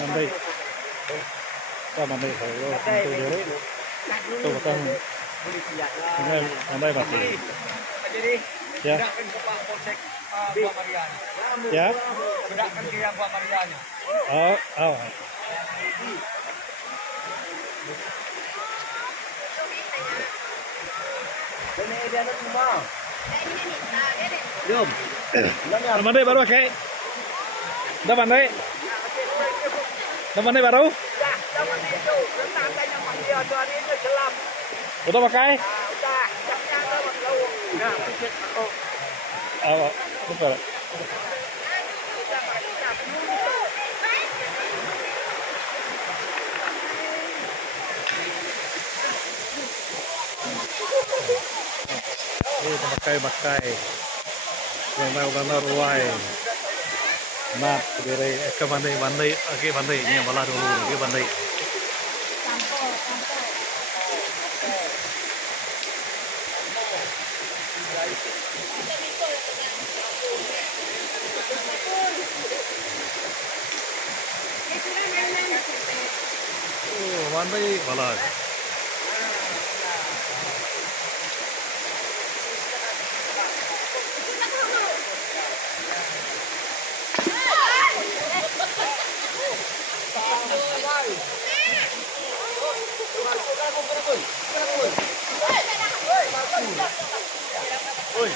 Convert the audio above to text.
Mandai. Kita mandai saya. Itu dulu. Itu betul. Ini mandai pasti. Jadi, Ya. bedakan ke Pak Polsek Buah Marianya. Ya. Bedakan ke yang Buah Marianya. Oh, oh. Ini dia nak rumah. Jom. Mandai baru pakai. Udah mandai. Udah mandai baru? Dah, zaman itu. Renang tanya manggil hari itu selam. Udah pakai? Udah, jamnya dah waktu. Nah, pikir aku. Oh, betul. Ini pakai. Benar ruai. Nah, dari ke bandai, ini malah dulu ke bandai. Oh, bandai malah. Oi.